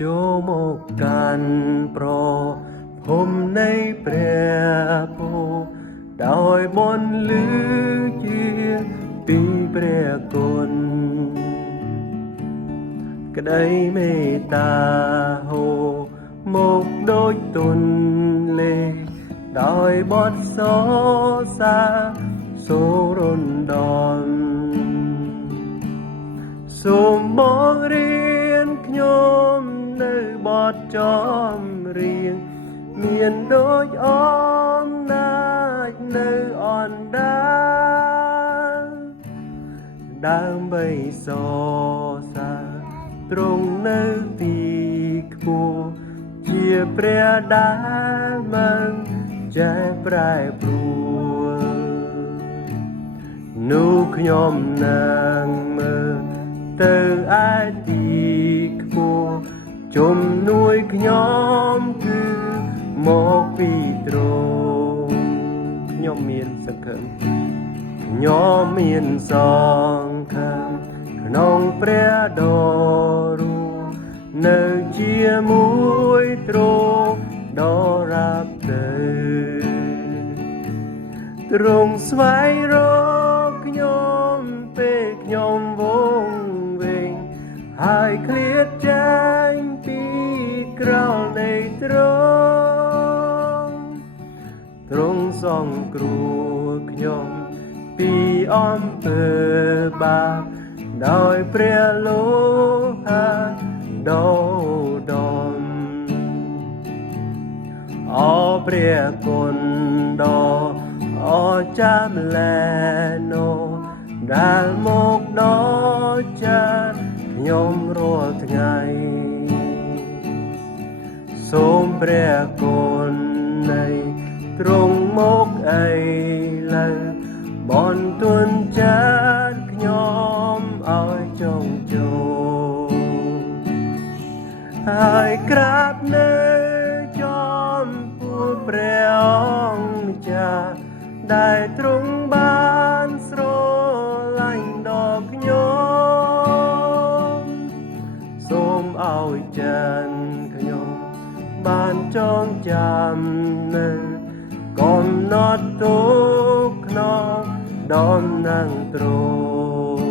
ចូលមកកាន់ប្រភពនៃព្រះពរដោយបនលឺជាពីព្រះគុណក្តីមេត្តាហូរមកដូចទុនលេដោយបទសរសើរសូររំដំសូមបងរៀនខ្ញុំនៅបទចំរៀងមានដូចអំណាចនៅអណ្ដាលដើម្បីសរសើរទ្រង់នៅទីខ្ពស់ជាព្រះដែលមិនចេះប្រែប្រួលនោះខ្ញុំនឹងមើលទៅឯទីខ្ពស់ជំនួយខ្ញុំគឺមកពីទ្រង់ខ្ញុំមានសង្ឃឹមខ្ញុំមានសង្ឃឹមក្នុងព្រះដ៏រួមនៅជាមួយទ្រង់ដ៏រាប់ទៅទ្រង់ស្វែងរកខ្ញុំពេលខ្ញុំវង្វេងហើយឃ្លាតចាញ់ពីក្រោលនៃទ្រង់សង្គ្រោះខ្ញុំពីអំពើបាបដោយព្រះលោហាដ៏ដំអរព្រះគុណដ៏អស្ចារ្យម្ល៉េះនោះដែលមកដល់ចិត្តខ្ញុំរាល់ថ្ងៃសូមព្រះគុណនៃទ្រង់មកអីលើបនទុនចិត្តខ្ញុំឲ្យចងជោហើយក្រាបនៅចំពោះព្រះអង្គចាស់ដែលទ្រង់បានស្រឡាញ់ដល់ខ្ញុំសូមឲ្យចិនខ្ញុំបានចងចាំនៅកំណត់ទុកក្នុងដំណឹងទ្រង់